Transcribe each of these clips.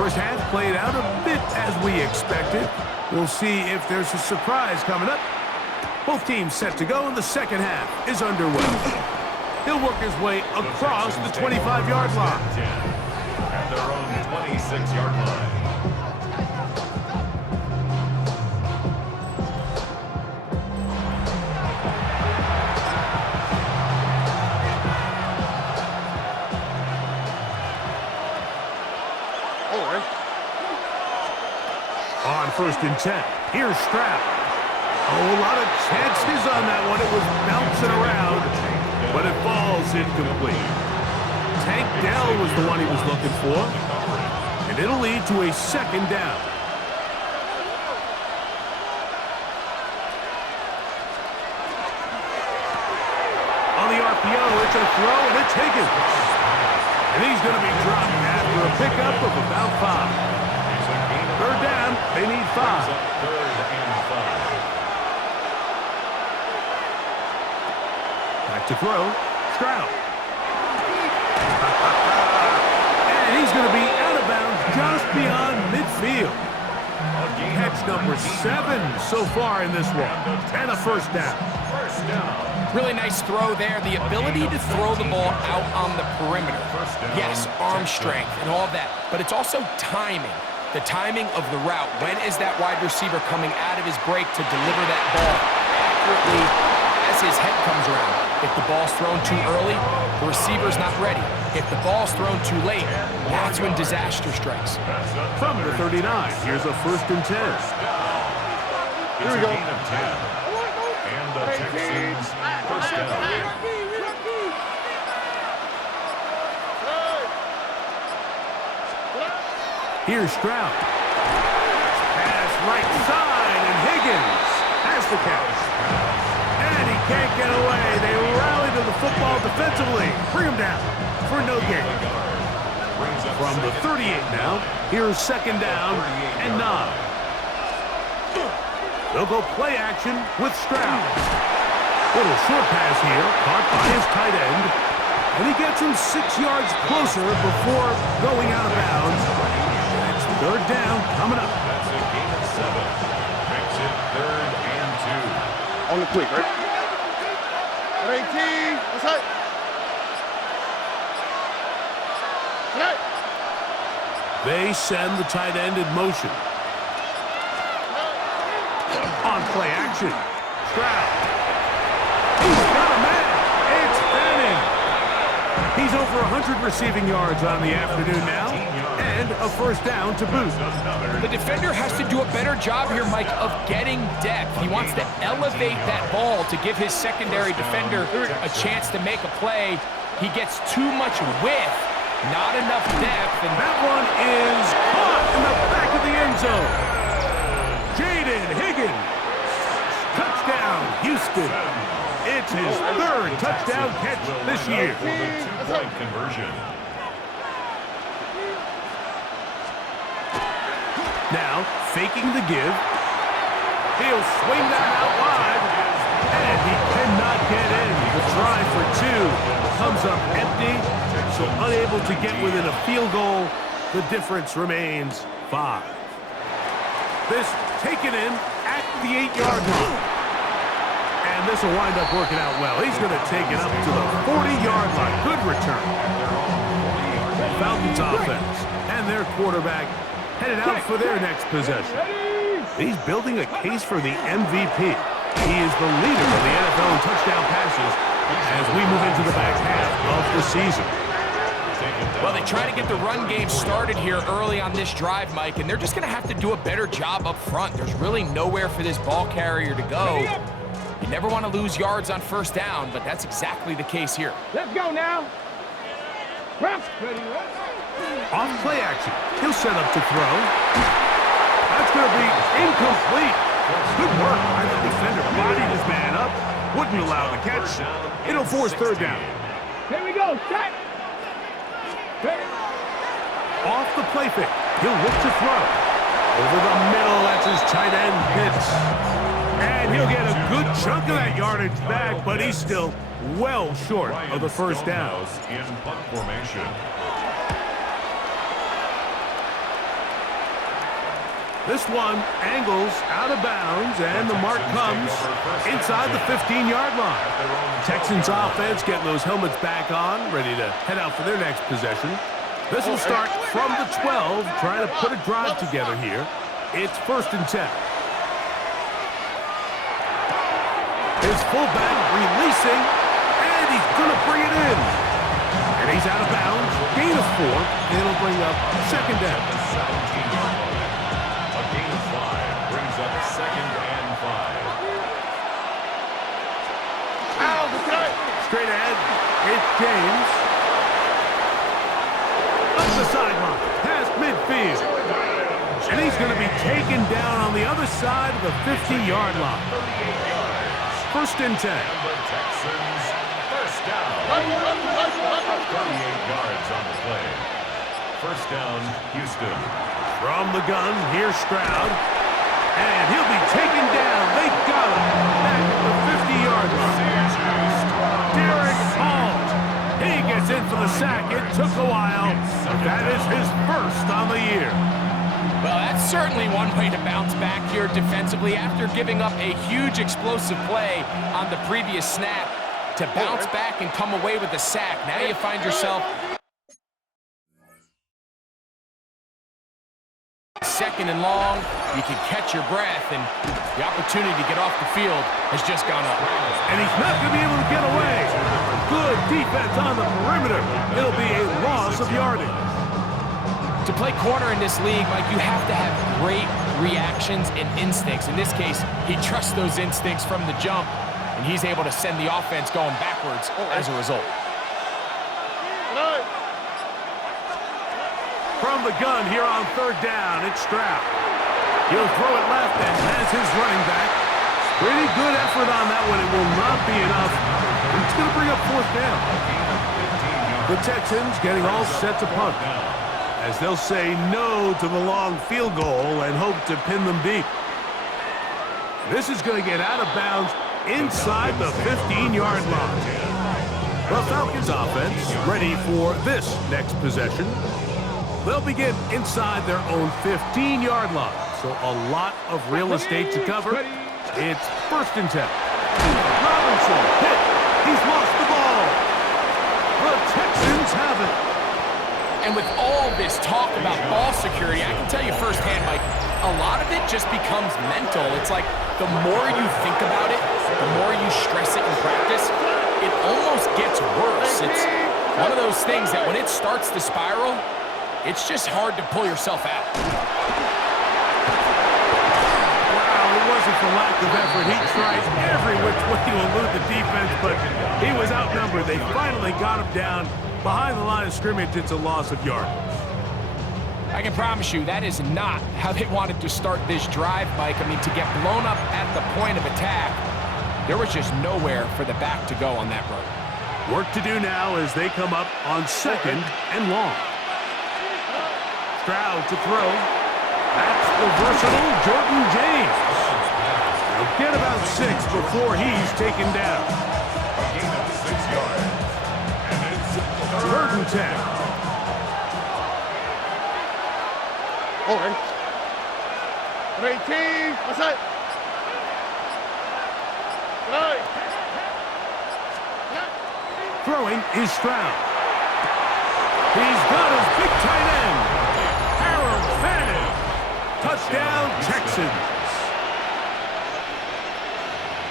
First half played out a bit as we expected. We'll see if there's a surprise coming up. Both teams set to go, and the second half is underway. He'll work his way across the 25-yard line. At their own 26-yard line. On 1st and 10, here's Stroud. A lot of chances on that one. It was bouncing around, but it falls incomplete. Tank Dell was the one he was looking for, and it'll lead to a second down. On the RPO, it's a throw, and it's Higgins. And he's going to be dropped after a pickup of about 5. Third down, they need 5. Back to throw, Stroud. And he's going to be out of bounds just beyond midfield. Catch number 7 so far in this one. And a first down. Really nice throw there. The ability to throw the ball out on the perimeter. Yes, arm strength and all that, but it's also timing. The timing of the route. When is that wide receiver coming out of his break to deliver that ball accurately as his head comes around? If the ball's thrown too early, the receiver's not ready. If the ball's thrown too late, that's when disaster strikes. From the 39, here's a 1st and 10. Here we go. And the Texans first down. Here's Stroud. Pass right side, and Higgins has the catch. And he can't get away. They rally to the football defensively. Bring him down for no gain. From the 38 now, here's 2nd down and 9. They'll go play action with Stroud. Little short pass here, caught by his tight end. And he gets him 6 yards closer before going out of bounds. Third down coming up. That's a gain of 7. Makes it 3rd and 2. On the quick, right? 18. That's right. They send the tight end in motion. On play action. Stroud. He's got a man. It's Fanning. He's over 100 receiving yards on the afternoon now. And a first down to boot. The defender has to do a better job here, Mike, of getting depth. He wants to elevate that ball to give his secondary defender a chance to make a play. He gets too much width, not enough depth. And that one is caught in the back of the end zone. Jaden Higgins. Touchdown, Houston. It's his 3rd touchdown catch this year. For the 2-point conversion. Now, faking the give. He'll swing that out wide. And he cannot get in. The try for 2 comes up empty. So unable to get within a field goal. The difference remains 5. This taken in at the 8-yard line. And this will wind up working out well. He's going to take it up to the 40-yard line. Good return. Falcons offense and their quarterback headed out for their next possession. He's building a case for the MVP. He is the leader of the NFL in touchdown passes as we move into the back half of the season. Well, they try to get the run game started here early on this drive, Mike, and they're just going to have to do a better job up front. There's really nowhere for this ball carrier to go. You never want to lose yards on first down, but that's exactly the case here. Let's go now. Off play action. He'll set up to throw. That's going to be incomplete. Good work by the defender. Bodied his man up. Wouldn't allow the catch. It'll force 3rd down. Here we go. Set. Off the play fake. He'll look to throw. Over the middle. That's his tight end pitch. And he'll get a good chunk of that yardage back, but he's still well short of the first down. In punt formation. This one angles out of bounds, and the mark comes inside the 15-yard line. Texans offense getting those helmets back on, ready to head out for their next possession. This will start from the 12, trying to put a drive together here. It's 1st and 10. His fullback releasing, and he's going to bring it in. And he's out of bounds, gain of 4, and it'll bring up 2nd down. A gain of 5 brings up 2nd and 5. Straight ahead, it's James. Up the sideline, past midfield. And he's going to be taken down on the other side of the 50-yard line. 1st and 10. The Texans, 1st down. 38 yards on the play. 1st down, Houston. From the gun, here's Stroud. And he'll be taken down. They got him back at the 50-yard line. Derek Hall. He gets in for the sack. It took a while. That is his 1st on the year. Well, that's certainly one way to bounce back here defensively after giving up a huge explosive play on the previous snap. To bounce back and come away with a sack. Now you find yourself 2nd and long. You can catch your breath, and the opportunity to get off the field has just gone up. And he's not going to be able to get away. Good defense on the perimeter. It'll be a loss of yardage. To play corner in this league, Mike, you have to have great reactions and instincts. In this case, he trusts those instincts from the jump, and he's able to send the offense going backwards as a result. From the gun here on 3rd down, it's Stroud. He'll throw it left and has his running back. Pretty good effort on that one. It will not be enough. It's going to bring up 4th down. The Texans getting all set to punt, as they'll say no to the long field goal and hope to pin them deep. This is going to get out of bounds inside the 15-yard line. The Falcons offense ready for this next possession. They'll begin inside their own 15-yard line, so a lot of real estate to cover. It's 1st and 10. Robinson hit. He's lost the ball. The Texans have it. And with all this talk about ball security, I can tell you firsthand, Mike, a lot of it just becomes mental. It's like the more you think about it, the more you stress it in practice, it almost gets worse. It's one of those things that when it starts to spiral, it's just hard to pull yourself out. Wow, it wasn't for lack of effort. He tried every which way to elude the defense, but he was outnumbered. They finally got him down behind the line of scrimmage. It's a loss of yardage. I can promise you that is not how they wanted to start this drive, Mike. I mean, to get blown up at the point of attack, there was just nowhere for the back to go on that run. Work to do now as they come up on 2nd and long. Stroud to throw. That's the versatile Jordan James. He'll get about 6 before he's taken down. A gain of 6 yards. And it's 3rd and 10. Over. 18. What's that? Right. Throwing is Stroud. He's got his big tight end. Touchdown, Texans.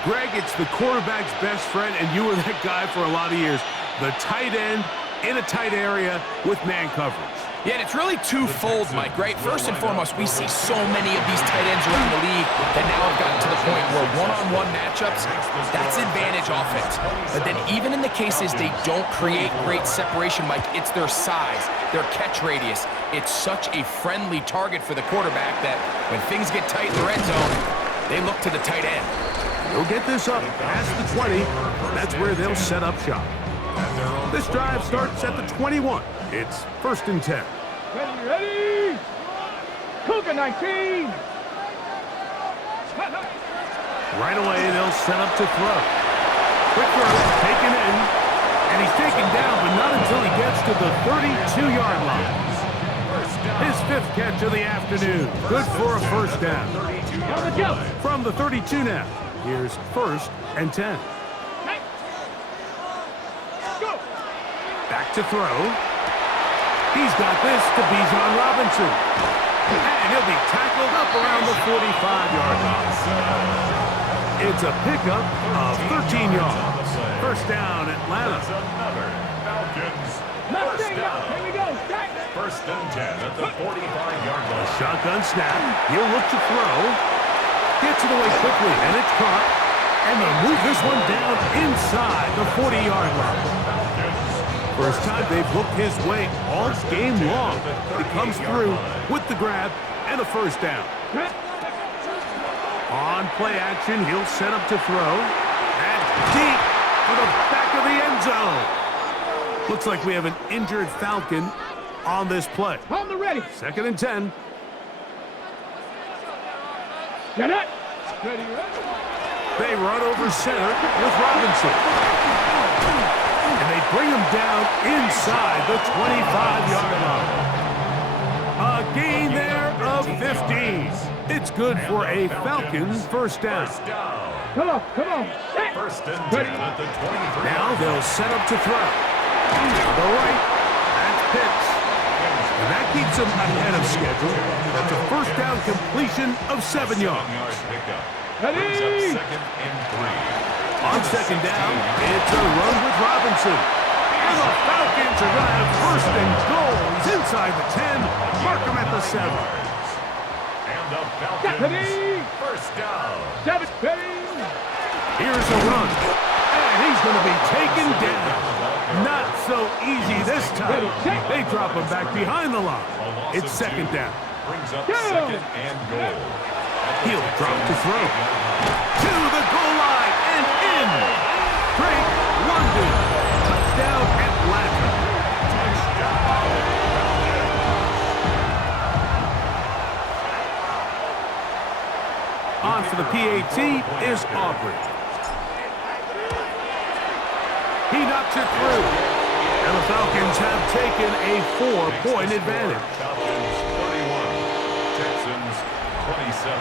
Greg, it's the quarterback's best friend, and you were that guy for a lot of years. The tight end in a tight area with man coverage. Yeah, and it's really twofold, Mike, right? First and foremost, we see so many of these tight ends around the league that now have gotten to the point where one-on-one matchups, that's advantage offense. But then even in the cases they don't create great separation, Mike, it's their size, their catch radius. It's such a friendly target for the quarterback that when things get tight in the red zone, they look to the tight end. They'll get this up past the 20. That's where they'll set up shop. This drive starts at the 21. It's 1st and 10. Ready. Cougar 19. Right away, they'll set up to throw. Quick throw, taken in. And he's taken down, but not until he gets to the 32-yard line. His 5th catch of the afternoon. Good for a first down. From the 32 now. Here's 1st and 10. Back to throw. He's got this to Bijan Robinson. And he'll be tackled up around the 45-yard line. It's a pickup of 13 yards. First down, Atlanta. Falcons. First down. Here we go. First and 10 at the 45-yard line. Shotgun snap. He'll look to throw. Gets it away quickly, and it's caught. And they'll move this one down inside the 40-yard line. First time they've hooked his way all game long. He comes through with the grab and a first down. On play action, he'll set up to throw. And deep to the back of the end zone. Looks like we have an injured Falcon on this play. On the ready. 2nd and 10. Get it. Ready. They run over center with Robinson. And they bring him down inside the 25-yard line. A gain there of 15. It's good for a Falcons first down. Come on. First and 10 at the 23. Now they'll set up to throw. To the right. That's Pitts. And that keeps him ahead of schedule. That's a first down completion of 7 yards. Ready. Second and 3. On second down, it's a run with Robinson. And the Falcons are going to have first and goal. He's inside the 10. Mark him at the 7. And the Falcons first down. 7. Ready. Here's a run. And he's going to be taken down. Not so easy this time. They drop him back behind the line. It's second down. Brings up second and goal. He'll drop to throw. To the goal line and in. Drake London. Touchdown Atlanta. On for the PAT is Aubrey. He knocks it through. And the Falcons have taken a 4-point advantage. Falcons 31. Texans 27.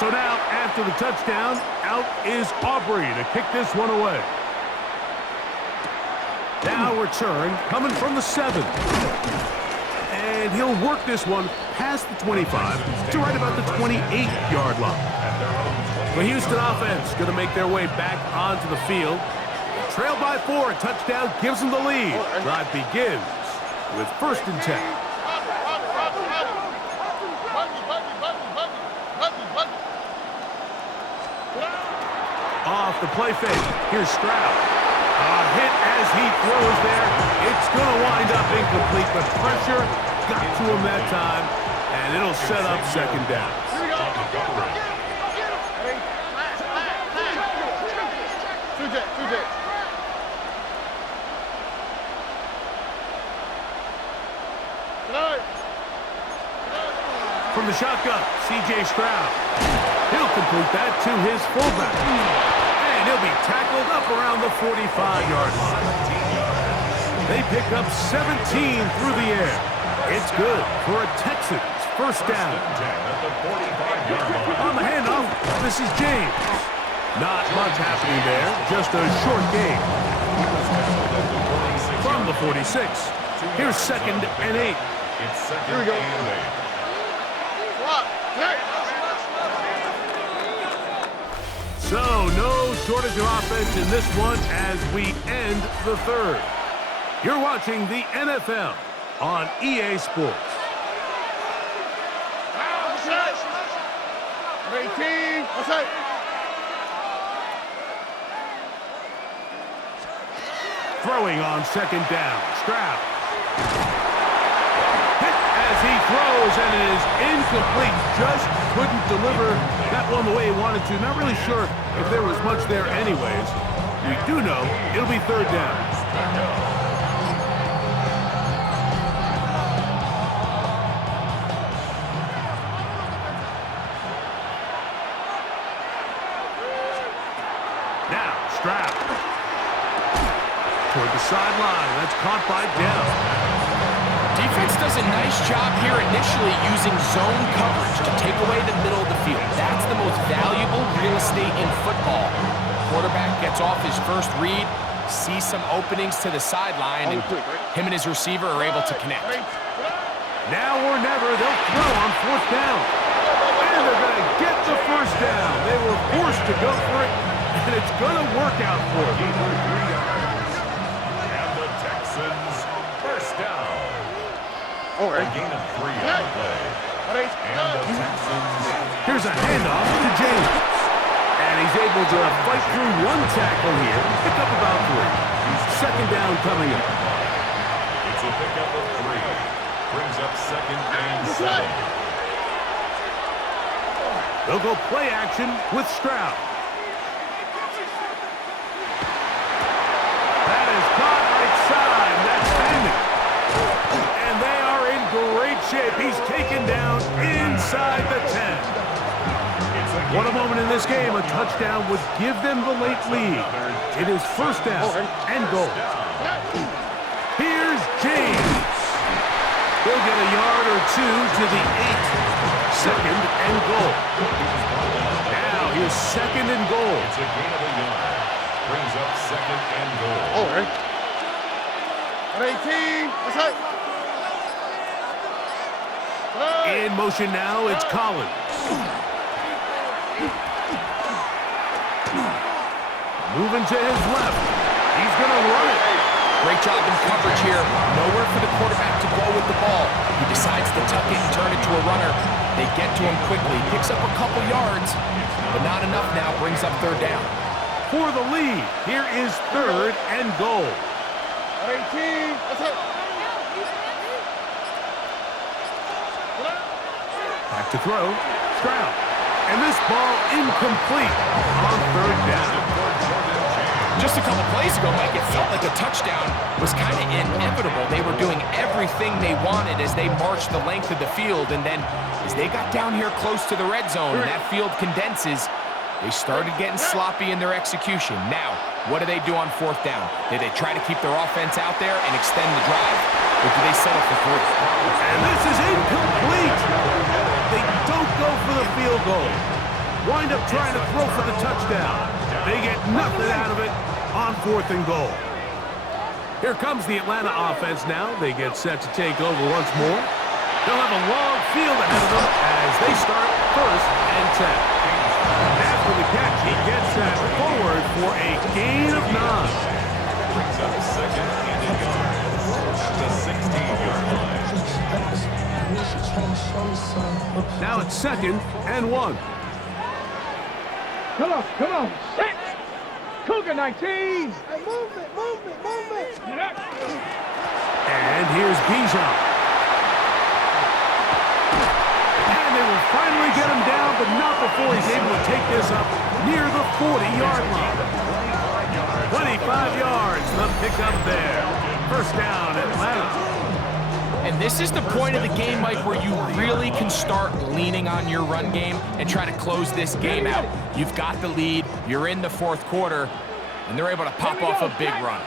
So now, after the touchdown, out is Aubrey to kick this one away. Now return, coming from the 7. And he'll work this one past the 25 to right about the 28-yard line. The Houston offense going to make their way back onto the field. Trailed by 4, a touchdown gives them the lead. Drive begins with 1st and 10. Off the play fake. Here's Stroud. A hit as he throws there. It's going to wind up incomplete, but pressure got to him that time, and it'll set up second down. From the shotgun, C.J. Stroud. He'll complete that to his fullback. And he'll be tackled up around the 45-yard line. They pick up 17 through the air. It's good for a Texans first down. On the handoff, this is James. Not much happening there, just a short game. From the 46, here's 2nd and 8. It's second and 8. So, no shortage of offense in this one as we end the 3rd. You're watching the NFL on EA Sports. 18. Offside. Throwing on 2nd down. Stroud. Hit as he throws, and it is incomplete. Just couldn't deliver that one the way he wanted to. Not really sure if there was much there anyways. We do know it'll be 3rd down. Now, Stroud. Toward the sideline. That's caught by Dell. defense does a nice job here initially using zone coverage to take away the middle of the field. That's the most valuable real estate in football. Quarterback gets off his first read, sees some openings to the sideline, and him and his receiver are able to connect. Now or never, they'll throw on fourth down. And they're going to get the first down. They were forced to go for it, and it's going to work out for them. And the Texans first down. A gain of 3 on the play. And the Texans. Here's a handoff to James. And he's able to fight through one tackle here, pick up about 3. Second down coming up. It's a pickup of 3. Brings up second and 7. They'll go play action with Stroud. That is caught right side. That's standing. And they are in great shape. He's taken down inside the 10. What a moment in this game. A touchdown would give them the late lead. It is first down and goal. Here's James. He'll get a yard or 2 to the 8. Second and goal. Now here's second and goal. It's a gain of a yard. Brings up second and goal. At 18. That's right. In motion now, it's Collins. Moving to his left. He's going to run it. Great job in coverage here. Nowhere for the quarterback to go with the ball. He decides to tuck it and turn it to a runner. They get to him quickly. Picks up a couple yards, but not enough now. Brings up third down. For the lead, here is third and goal. 18. That's right. Back to throw. Stroud. And this ball incomplete on third down. Just a couple plays ago, Mike, it felt like a touchdown was kind of inevitable. They were doing everything they wanted as they marched the length of the field, and then as they got down here close to the red zone and that field condenses, they started getting sloppy in their execution. Now, what do they do on fourth down? Did they try to keep their offense out there and extend the drive, or do they settle for 3? And this is incomplete. They don't go for the field goal. Wind up trying to throw for the touchdown. They get nothing out of it on fourth and goal. Here comes the Atlanta offense now. They get set to take over once more. They'll have a long field ahead of them as they start first and 10. After the catch, he gets that forward for a gain of 9. Brings up second and a yard. At the 16-yard line. Now it's second and 1. Come on. Set. Cougar 19. Hey, movement. And here's Bijan. And they will finally get him down, but not before he's able to take this up near the 40-yard line. 25 yards, the pickup there. First down, Atlanta. And this is the point of the game, Mike, where you really can start leaning on your run game and try to close this game out. You've got the lead, you're in the fourth quarter, and they're able to pop off a big run.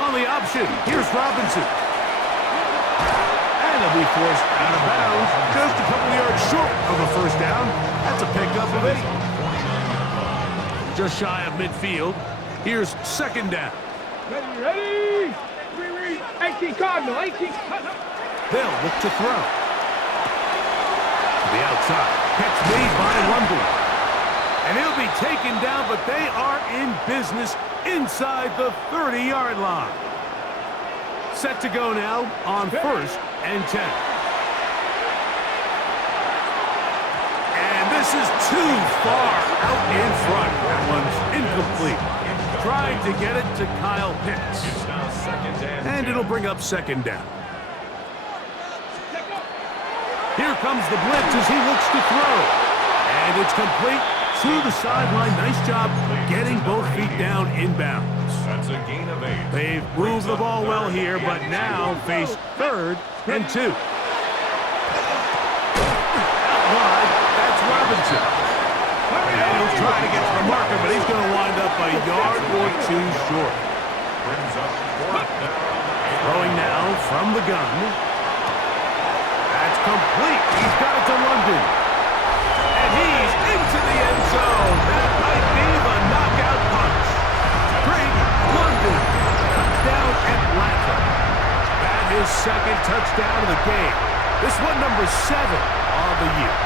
On the option, here's Robinson. And he'll be forced out of bounds, just a couple yards short of the first down. That's a pickup of 8. Just shy of midfield. Here's second down. Ready. 18 Cardinal. They'll look to throw. To the outside. Catch made by London. And he'll be taken down, but they are in business inside the 30-yard line. Set to go now on first and 10. And this is too far out in front. That one's incomplete. Trying to get it to Kyle Pitts. And it'll bring up second down. Here comes the blitz as he looks to throw. And it's complete to the sideline. Nice job getting both feet down inbounds. That's a gain of 8. They've moved the ball well here, but now face third and 2. Out wide, that's Robinson. And he'll try to get to the marker, but he's going to wind up a yard or 2 short. brings up fourth down. Throwing now from the gun. That's complete. He's got it to London. And he's into the end zone. That might be the knockout punch. Great London. Touchdown Atlanta. That is second touchdown of the game. This one number 7 on the year.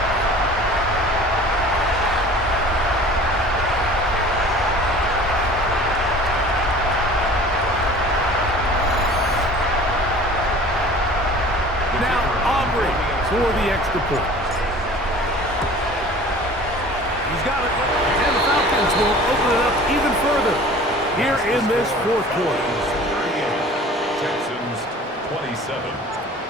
Now Aubrey for the extra point. He's got it. And the Falcons will open it up even further here in this fourth quarter. Texans 27.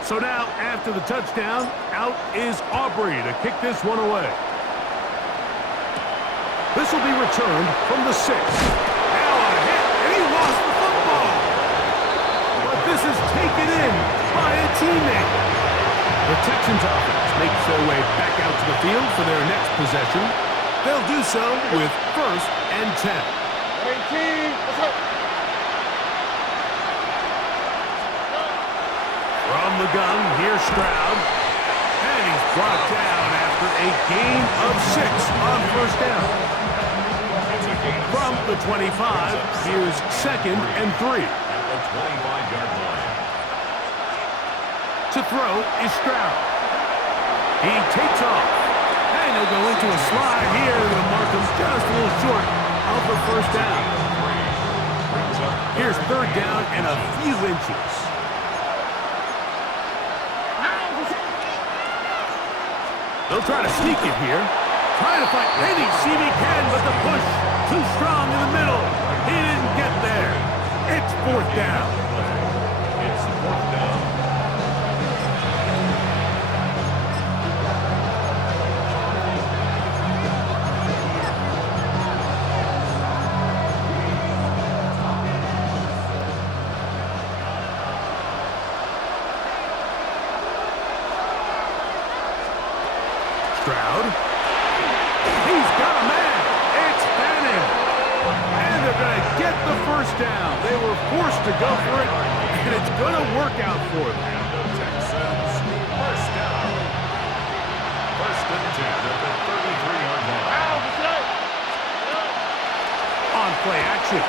So now, after the touchdown, out is Aubrey to kick this one away. This will be returned from the 6. Now a hit, and he lost the football. But this is taken in by a teammate. The Texans offense makes their way back out to the field for their next possession. They'll do so with 1st and 10. 18, let's go. From the gun, here's Stroud. And he's brought down after a gain of 6 on 1st down. From the 25, here's 2nd and 3. At the 25-yard line. To throw is Stroud. He takes off. And he'll go into a slide here to mark him just a little short of the 1st down. Here's 3rd down and a few inches. They'll try to sneak it here. Trying to find any seam he can, but the push too strong in the middle. He didn't get there. It's 4th down. It's 4th down. Stroud. He's got a man. It's Bannon. And they're going to get the 1st down. They were forced to go for it, and it's going to work out for them. And the Texans 1st down. 1st and 10 at the 33-yard line. On play action.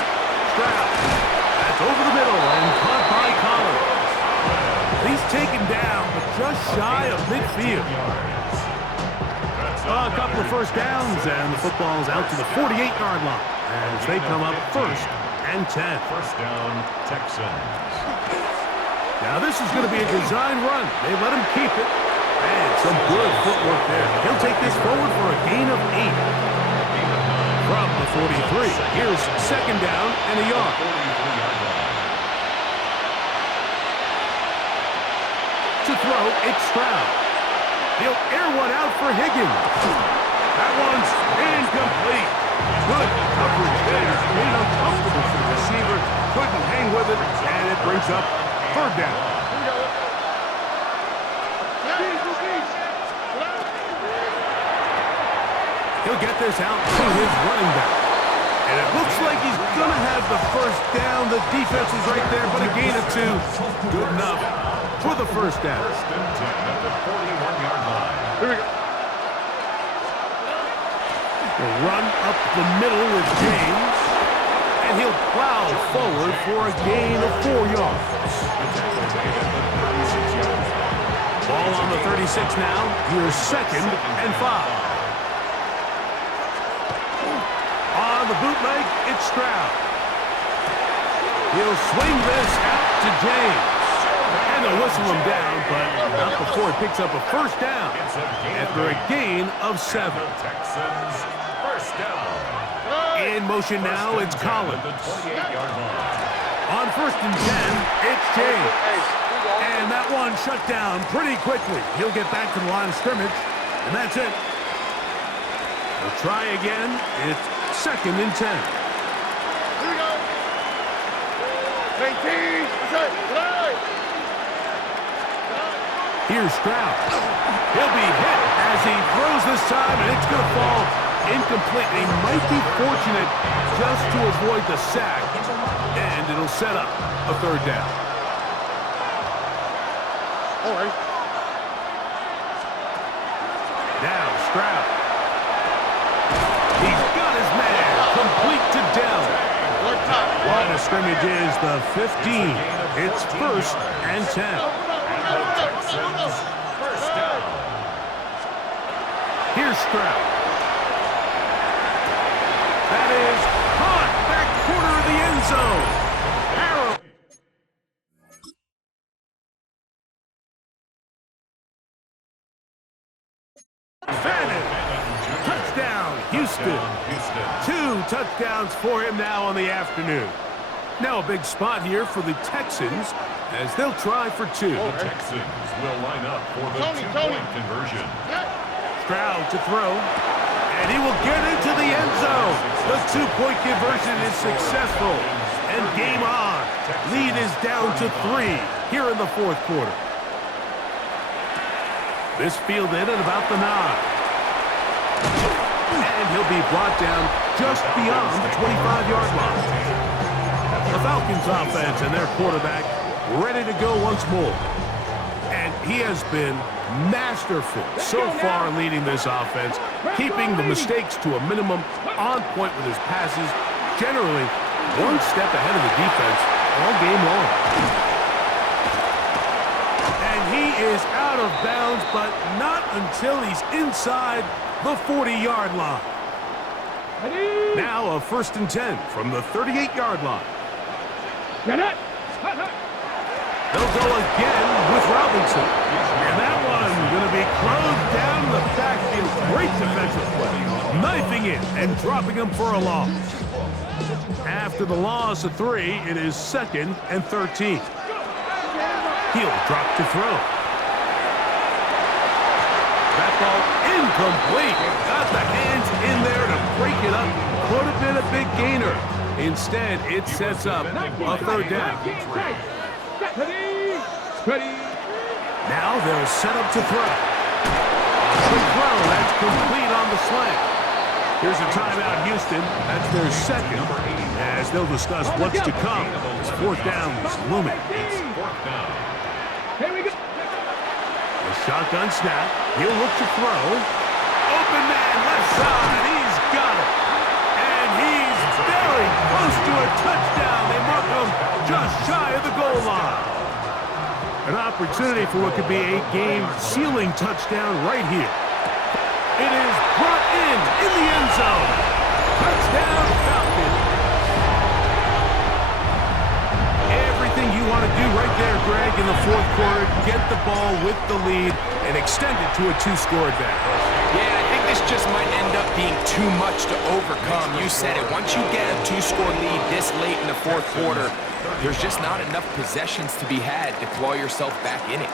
Stroud. That's over the middle and caught by Collins. He's taken down, but just shy of midfield. A couple of 1st downs, and the football's out to the 48-yard line as they come up 1st and 10. 1st down, Texans. Now this is going to be a design run. They let him keep it. And some good footwork there. He'll take this forward for a gain of 8. From the 43, here's 2nd down and a yard. To throw, it's Stroud. He'll air one out for Higgins. That one's incomplete. Good coverage there. Made it uncomfortable for the receiver. Couldn't hang with it, and it brings up 3rd down. He'll get this out to his running back. And it looks like he's going to have the 1st down. The defense was right there, but a gain of 2. Good enough for the 1st down. 1st and 10 at the 41-yard line. Here we go. He'll run up the middle with James, and he'll plow forward for a gain of 4 yards. Ball on the 36 now. Here's 2nd and 5. On the bootleg, it's Stroud. He'll swing this out to James. And they'll whistle him down, but not before he picks up a 1st down after a gain of 7. Texans 1st down. In motion now, it's Collins. The 28-yard line. On 1st and 10, it's James. And that one shut down pretty quickly. He'll get back to the line of scrimmage, and that's it. He'll try again. It's 2nd and 10. Here we go. 19, right. Here's Stroud. He'll be hit as he throws this time, and it's going to fall incomplete. He might be fortunate just to avoid the sack. And it'll set up a third down. All right. Now Stroud. He's got his man. Complete to Dell. Line of scrimmage is the 15. It's 1st and 10. And the Texans, first down. Here's Stroud. That is caught back corner of the end zone. Arrow. Fannin. Touchdown, Houston. 2 touchdowns for him now on the afternoon. Now a big spot here for the Texans as they'll try for 2. The Texans will line up for the two-point conversion. Stroud to throw, and he will get into the end zone. The 2-point conversion is successful, and game on. Lead is down to 3 here in the 4th quarter. This fielded at about the 9. And he'll be brought down just beyond the 25-yard line. The Falcons offense and their quarterback ready to go once more. And he has been masterful so far leading this offense, keeping the mistakes to a minimum, on point with his passes, generally one step ahead of the defense all game long. And he is out of bounds, but not until he's inside the 40-yard line. Now a 1st and 10 from the 38-yard line. They'll go again with Robinson. And that one going to be closed down in the backfield. Great defensive play. Knifing it and dropping him for a loss. After the loss of 3, it is 2nd and 13. He'll drop to throw. That ball incomplete. Got the hands in there to break it up. Could have been a big gainer. Instead, it sets up a 3rd down. Now they'll set up to throw. Good throw. That's complete on the slant. Here's a timeout, Houston. That's their 2nd. As they'll discuss what's to come. This 4th down is looming. Here we go. The shotgun snap. He'll look to throw. Open man, left side. He's got it. And he's very close to a touchdown. They mark him just shy of the goal line. An opportunity for what could be a game-sealing touchdown right here. It is brought in the end zone. Touchdown, Falcons. Everything you want to do right there, Greg, in the 4th quarter. Get the ball with the lead and extend it to a 2-score advantage. Yeah, I think this just might end up being too much to overcome. You said it. Once you get a 2-score lead this late in the 4th quarter, there's just not enough possessions to be had to claw yourself back in it.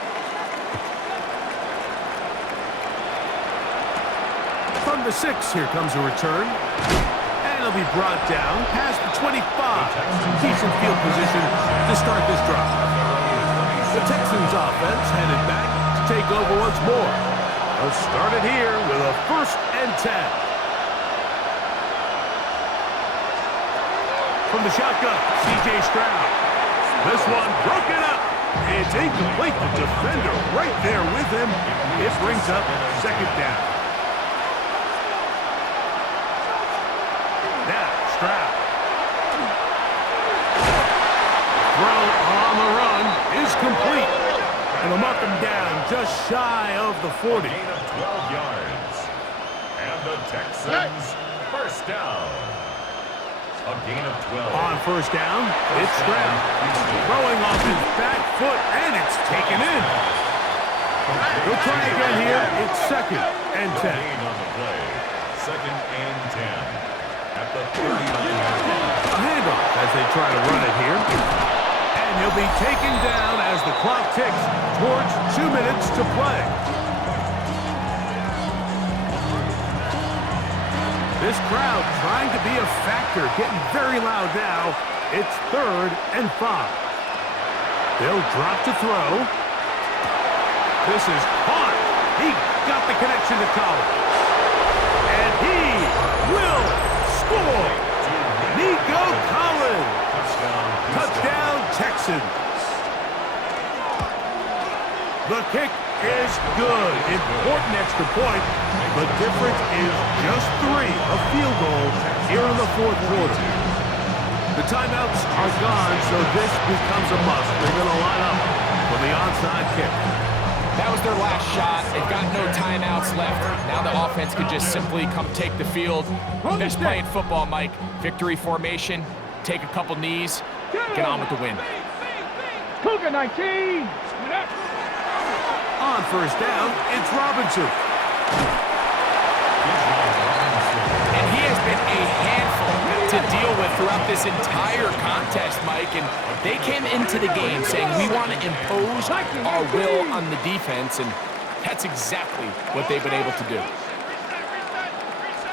From the 6, here comes a return. And he'll be brought down past the 25. Decent field position to start this drive. The Texans offense headed back to take over once more. They'll start it here with a 1st and 10. From the shotgun, C.J. Stroud. This one broken up. It's incomplete. The defender right there with him. It brings up 2nd down. Now, Stroud. Throw on the run is complete. And they'll mark him down just shy of the 40. A gain of 12 yards. And the Texans, first down. A gain of 12. On 1st down, it's Stroud. Throwing off his back foot, and it's taken in. He'll try again here. It's 2nd and 10. Gain on the play. 2nd and 10. At the 39-yard line. A handoff as they try to run it here. And he'll be taken down as the clock ticks towards 2 minutes to play. This crowd trying to be a factor, getting very loud now. It's 3rd and 5. They'll drop to throw. This is caught. He got the connection to Collins. And he will score. Nico Collins. Touchdown. Touchdown, Texans. The kick is good. Important extra point. The difference is just 3, a field goal here in the fourth quarter. The timeouts are gone, so this becomes a must. They're going to line up for the onside kick. That was their last shot. They've got no timeouts left. Now the offense could just simply come take the field. Best play in football, Mike. Victory formation, take a couple knees, get on with the win. Cougar 19. On first down, it's Robinson. And he has been a handful to deal with throughout this entire contest, Mike. And they came into the game saying, we want to impose our will on the defense, and that's exactly what they've been able to do.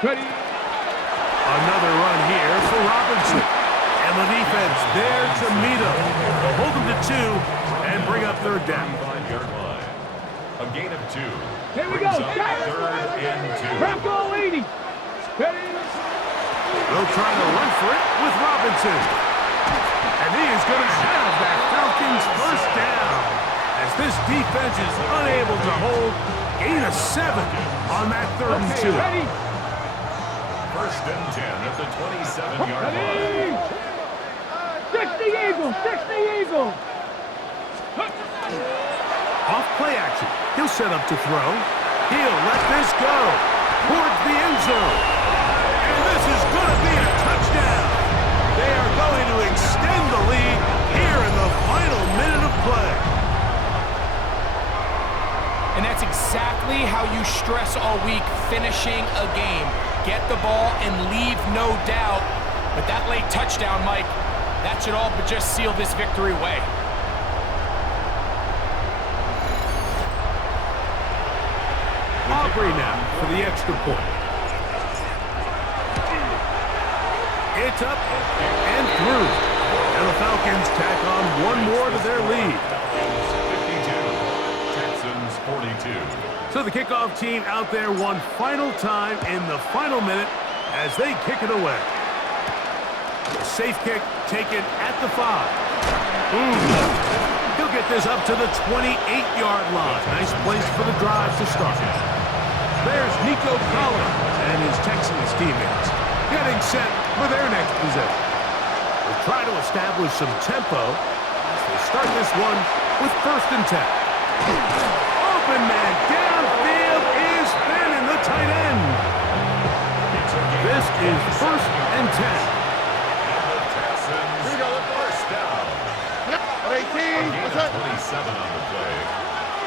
Ready. Another run here for Robinson. And the defense there to meet him. They'll hold him to 2 and bring up third down. A gain of 2. Here we go. Third and 2. Crap goal 80. Ready. They'll try to run for it with Robinson. And he is going to have that Falcons first down. As this defense is unable to hold, gain of 7 on that third and 2. Ready. First and 10 at the 27-yard line. 60 Eagles. 60 Eagles. Off play action. He'll set up to throw. He'll let this go towards the end zone. And this is going to be a touchdown. They are going to extend the lead here in the final minute of play. And that's exactly how you stress all week, finishing a game. Get the ball and leave no doubt. But that late touchdown, Mike, that should all but just seal this victory away. Aubrey now for the extra point. It's up and through. And the Falcons tack on one more to their lead. 52. Texans 42. So the kickoff team out there one final time in the final minute as they kick it away. A safe kick taken at the 5. He'll get this up to the 28-yard line. Nice place for the drive to start. There's Nico Collins and his Texans teammates getting set for their next possession. They'll try to establish some tempo as they start this one with first and 10. Open man downfield is Bannon, the tight end. This is first and 10. Texans first down. 18. A gain of 27 on the play.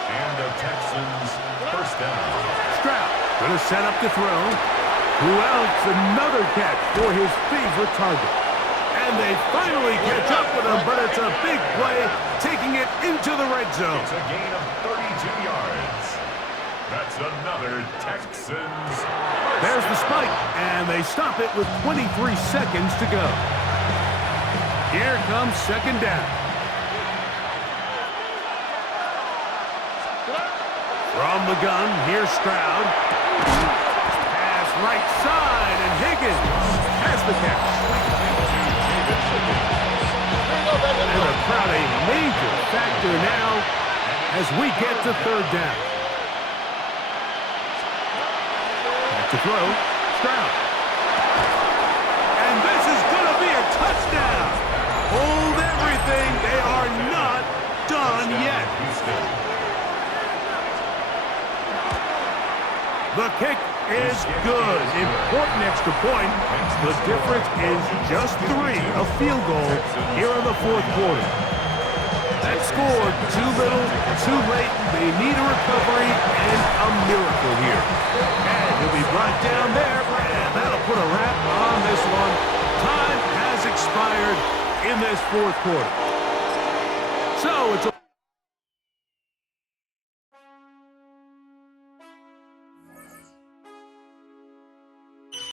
And the Texans first down. Stroud going to set up to throw. Who else? Another catch for his favorite target. And they finally catch up with him, but it's a big play, taking it into the red zone. It's a gain of 32 yards. That's another Texans. There's the spike, and they stop it with 23 seconds to go. Here comes second down. From the gun, here's Stroud. Pass right side, and Higgins has the catch. And the crowd a major factor now as we get to third down. Back to throw, Stroud. And this is going to be a touchdown. Hold everything. They are not done yet. The kick is good. Important extra point. The difference is just 3, a field goal here in the fourth quarter. That scored too little, too late. They need a recovery and a miracle here. And he'll be brought down there, and that'll put a wrap on this one. Time has expired in this fourth quarter. So it's a